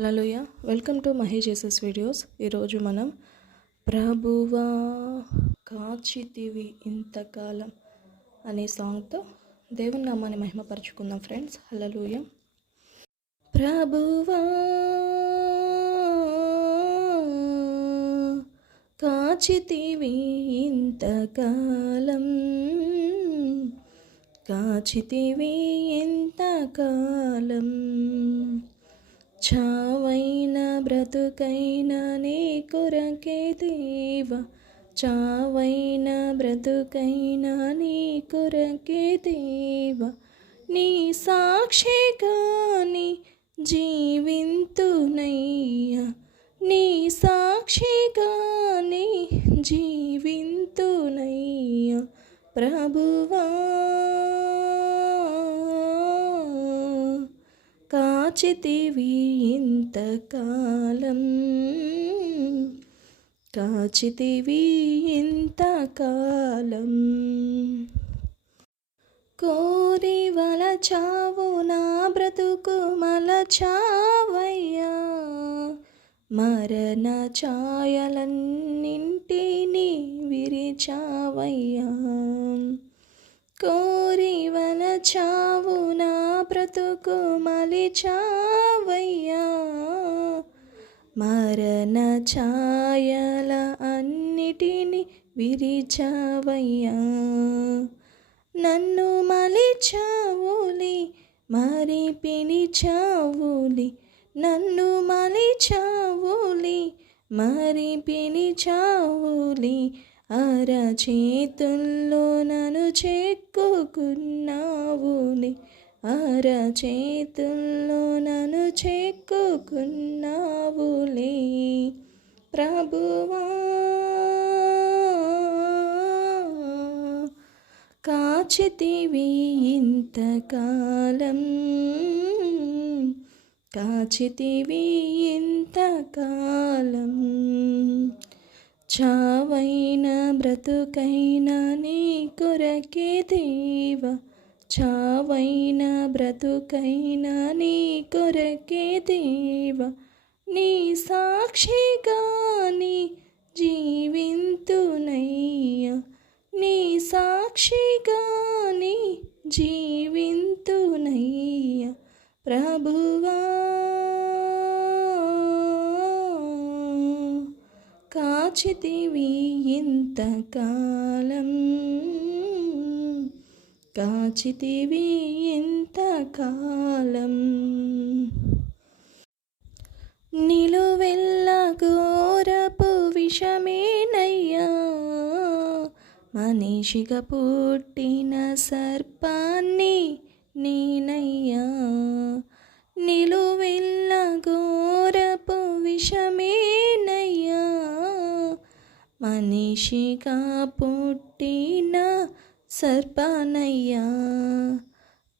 Hello welcome to Mahesh SS videos. ఈరోజు మనం ప్రభువా కాచితివి ఇంతకాలం అనే సాంగ్తో దేవుని నామాన్ని మహిమపరచుకుందాం ఫ్రెండ్స్. హలలుయ ప్రభువా కాచితివి ఇంతకాలం కాచితివి ఇంతకాలం. చావైన బ్రతుకైన నీ కొరకే దేవ చావైన బ్రతుకైన నీ కొరకే దేవ నీ సాక్షిగాని జీవింతునయ్యా. నీ సాక్షిగాని జీవింతునయ్యా. ప్రభువా కాచితివి ఇంతకాలం. కాచితివి ఇంతకాలం. కోరి వల చావు నా బ్రతుకు మల చావయ్యా మరణ ఛాయలన్నింటినీ విరిచావయ్యా. కోరి వల చావు బ్రతుకు మలిచావయ్యా. మరణ ఛాయల అన్నిటిని విరిచావయ్యా. నన్ను మలిచావులి మరి పిలిచావులి. నన్ను మలిచావులి మరి పిలిచావులి. అర చేతుల్లో నన్ను చెక్కుకున్నావులే. అర చేతుల్లో నన్ను చెక్కుకున్నావులే. ప్రభువా కాచితివి ఇంతకాలం కాచితివి ఇంతకాలం. చావైన బ్రతుకైనా నీ కొరకే దేవా చావైన బ్రతుకైనా నీ కొరకే దేవ నీ సాక్షిగాని జీవింతునయ్యా. నీ సాక్షిగాని జీవింతునయ్యా. ప్రభువా కాచితివి ఇంతకాలం కాచితివి ఇంతకాలం నిలువెల్ల ఘోరపు విషమేనయ్యా. మనిషిగా పుట్టిన సర్పాన్ని నేనయ్యా. నిలువెల్ల ఘోరపు విషమేనయ్యా. మనిషిగా పుట్టిన సర్పానయ్యా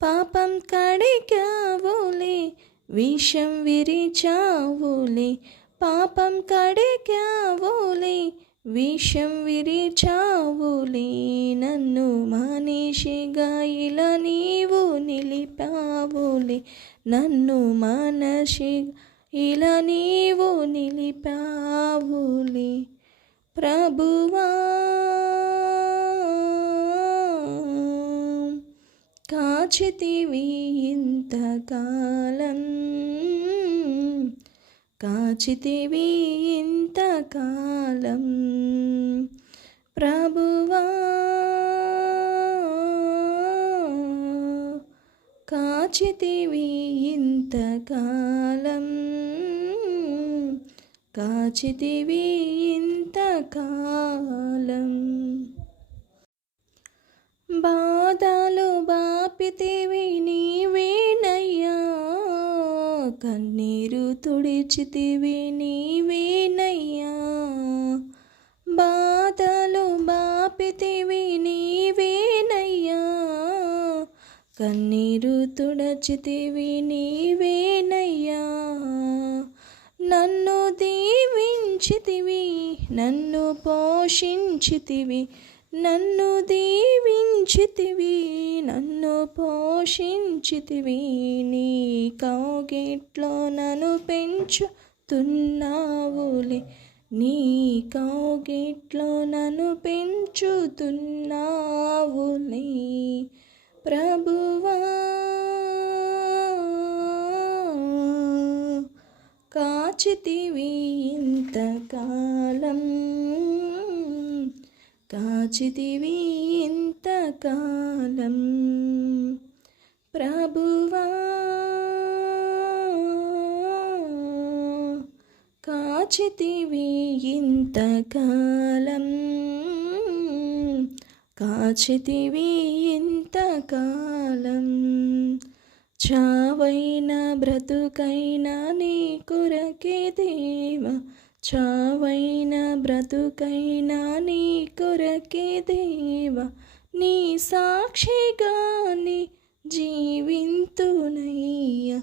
పాపం కడిగావులే విషం విరిచావులే పాపం కడిగావులే విషం విరిచావులే నన్ను మనిషిగా ఇలా నీవు నిలిపావులే నన్ను మనసి ఇలా నీవు నిలిపావులే ప్రభువా. కాచితివి ఇంతకాలం. కాచితివి ఇంతకాలం. ప్రభువా కాచితివి ఇంతకాలం. కాచితివి ఇంతకాలం. బాధలు బాపితివి నీవేనయ్యా. కన్నీరు తుడిచితివి నీవేనయ్యా. బాధలు బాపితివి నీవేనయ్యా. కన్నీరు తుడచితివి నీవేనయ్యా. నన్ను దీవించితివి నన్ను పోషించితివి నన్ను దీవించితివి నన్ను పోషించితివి నీ కౌగిట్లో నన్ను పెంచుతున్నావులే. నీ కౌగిట్లో నన్ను పెంచుతున్నావులే. ప్రభువా కాచితివి కాచితివి ఇంతకాలం. ప్రభువా కాచితివి ఇంతకాలం. కాచితివి ఇంతకాలం. చావైన బ్రతుకైనా నీ కొరకే దేవ చావైన బ్రతుకైనా నీ కొరకే దేవ నీ సాక్షిగాని జీవింతునయ్యా.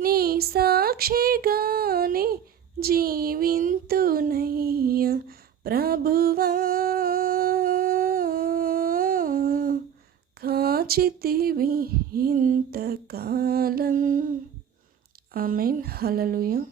నీ సాక్షిగాని జీవింతునయ్య. ప్రభువా కాచితివి ఇంతకాలం. ఆమెన్. హలలుయ